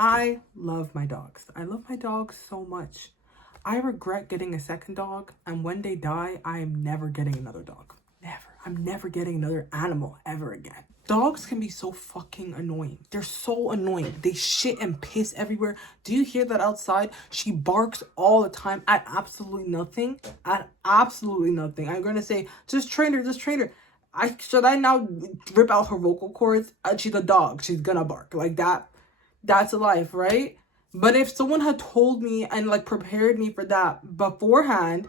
I love my dogs. I love my dogs so much. I regret getting a second dog, and when they die, I am never getting another dog. Never. I'm never getting another animal ever again. Dogs can be so fucking annoying. They're so annoying. They shit and piss everywhere. Do you hear that outside? She barks all the time at absolutely nothing. At absolutely nothing. I'm gonna say, just train her, just train her. Should I now rip out her vocal cords? She's a dog. She's gonna bark like that. That's life, right? But if someone had told me and like prepared me for that beforehand,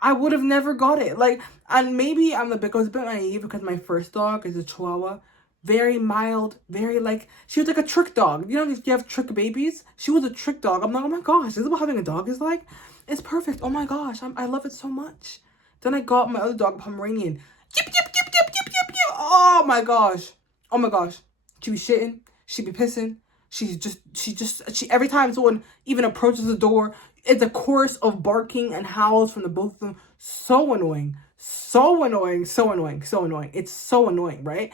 I would have never got it. Like, and maybe I was a bit naive because my first dog is a Chihuahua. Very mild, very like, she was like a trick dog. You know, you have trick babies? She was a trick dog. I'm like, oh my gosh, this is what having a dog is like? It's perfect. Oh my gosh, I love it so much. Then I got my other dog, Pomeranian. Yip, yip, yip, yip, yip, yip, yip. Oh my gosh. Oh my gosh. She'd be shitting. She'd be pissing. She every time someone even approaches the door, it's a chorus of barking and howls from the both of them. So annoying. So annoying. So annoying. So annoying. It's so annoying, right?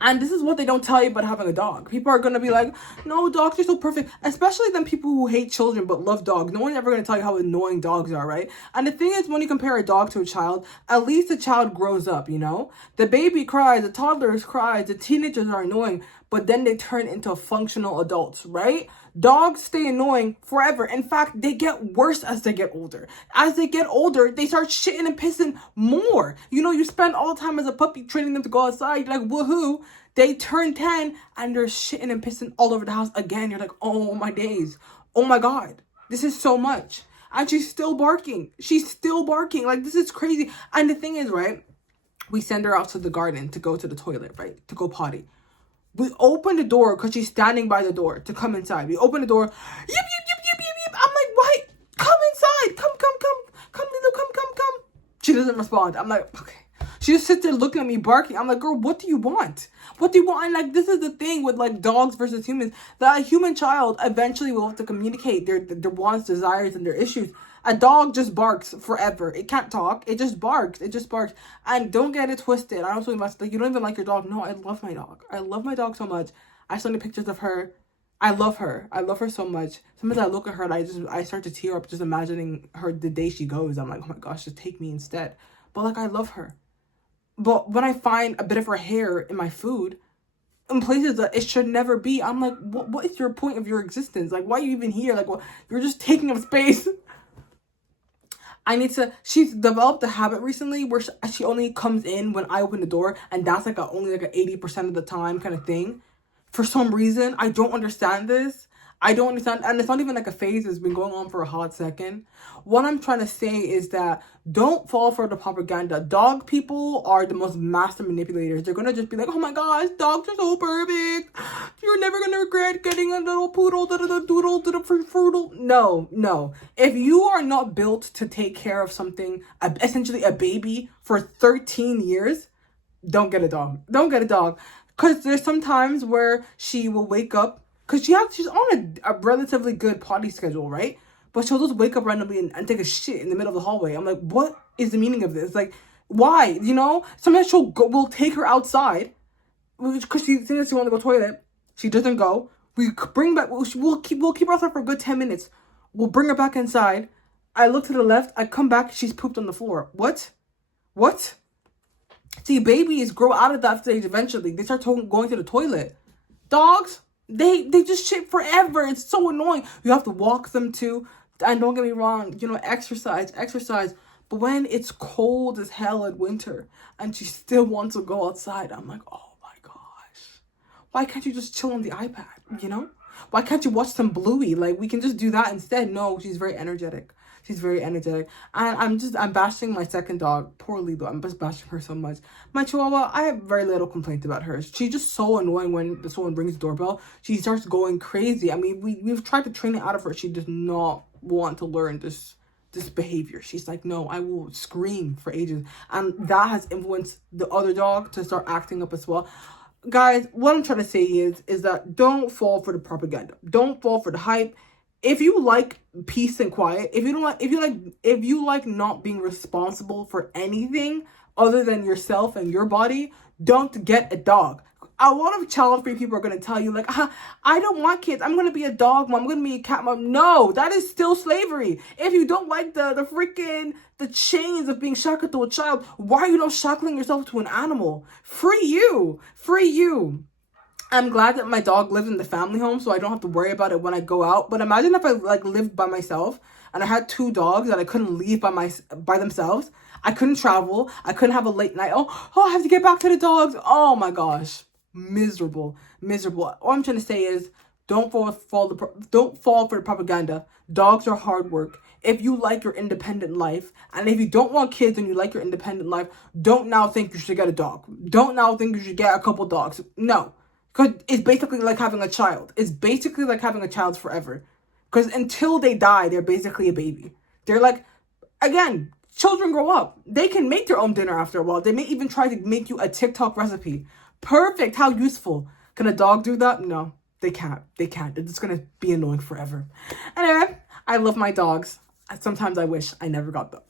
And this is what they don't tell you about having a dog. People are going to be like, no, dogs are so perfect. Especially them people who hate children but love dogs. No one's ever going to tell you how annoying dogs are, right? And the thing is, when you compare a dog to a child, at least the child grows up, you know? The baby cries, the toddlers cry, the teenagers are annoying, but then they turn into functional adults, right? Dogs stay annoying forever. In fact, they get worse as they get older. As they get older, they start shitting and pissing more. You know, you spend all the time as a puppy training them to go outside, like, woohoo. They turn 10 and they're shitting and pissing all over the house again. You're like, oh my days. Oh my God. This is so much. And she's still barking. She's still barking. Like, this is crazy. And the thing is, right, we send her out to the garden to go to the toilet, right, to go potty. We open the door because she's standing by the door to come inside. We open the door. Yip, yip, yip, yip, yip, yip. I'm like, why? Come inside. Come, Lilo, come. She doesn't respond. I'm like, okay. She just sits there looking at me, barking. I'm like, girl, what do you want? What do you want? And like, this is the thing with like dogs versus humans. That a human child eventually will have to communicate their wants, desires, and their issues. A dog just barks forever. It can't talk. It just barks. And don't get it twisted. I don't so much like you don't even like your dog. No, I love my dog. I love my dog so much. I saw any pictures of her. I love her. I love her so much. Sometimes I look at her and I start to tear up just imagining her the day she goes. I'm like, oh my gosh, just take me instead. But like, I love her. But when I find a bit of her hair in my food, in places that it should never be, I'm like, what is your point of your existence? Like, why are you even here? Like, well, you're just taking up space. She's developed a habit recently where she only comes in when I open the door, and that's like only like 80% of the time kind of thing. For some reason, I don't understand this. I don't understand, and it's not even like a phase that's been going on for a hot second. What I'm trying to say is that don't fall for the propaganda. Dog people are the most master manipulators. They're gonna just be like, oh my gosh, dogs are so perfect. You're never gonna regret getting a little poodle, doodle, fruital. No. If you are not built to take care of something, essentially a baby, for 13 years, don't get a dog. Don't get a dog. Because there's some times where she will wake up, because she's on a relatively good potty schedule, right? But she'll just wake up randomly and take a shit in the middle of the hallway. I'm like, what is the meaning of this? Like, why? You know? Sometimes we'll take her outside, because she thinks she wants to go to the toilet. She doesn't go. We'll keep her outside for a good 10 minutes. We'll bring her back inside. I look to the left. I come back. She's pooped on the floor. What? See, babies grow out of that stage eventually. They start going to the toilet. Dogs, they just shit forever. It's so annoying. You have to walk them too. And don't get me wrong, you know, exercise. But when it's cold as hell in winter and she still wants to go outside, I'm like, oh my gosh. Why can't you just chill on the iPad, you know? Why can't you watch some Bluey? Like, we can just do that instead. No, she's very energetic. And I'm bashing my second dog. Poor Lilo. I'm just bashing her so much. My Chihuahua, I have very little complaint about her. She's just so annoying when someone rings the doorbell. She starts going crazy. I mean, we've tried to train it out of her. She does not want to learn this behavior. She's like, no, I will scream for ages. And that has influenced the other dog to start acting up as well. Guys, what I'm trying to say is that don't fall for the propaganda. Don't fall for the hype. If you like peace and quiet, if you like not being responsible for anything other than yourself and your body, don't get a dog. A lot of child-free people are going to tell you, like, I don't want kids. I'm going to be a dog mom. I'm going to be a cat mom. No, that is still slavery. If you don't like the chains of being shackled to a child, why are you not shackling yourself to an animal? Free you. Free you. I'm glad that my dog lives in the family home, so I don't have to worry about it when I go out. But imagine if I like lived by myself and I had two dogs that I couldn't leave by themselves. I couldn't travel. I couldn't have a late night. Oh, I have to get back to the dogs. Oh my gosh, miserable, miserable. All I'm trying to say is, don't fall for the propaganda. Dogs are hard work. If you like your independent life, and if you don't want kids and you like your independent life, don't now think you should get a dog. Don't now think you should get a couple dogs. No. Because it's basically like having a child. It's basically like having a child forever. Because until they die, they're basically a baby. They're like, again, children grow up. They can make their own dinner after a while. They may even try to make you a TikTok recipe. Perfect. How useful. Can a dog do that? No, they can't. They can't. It's going to be annoying forever. Anyway, I love my dogs. Sometimes I wish I never got them.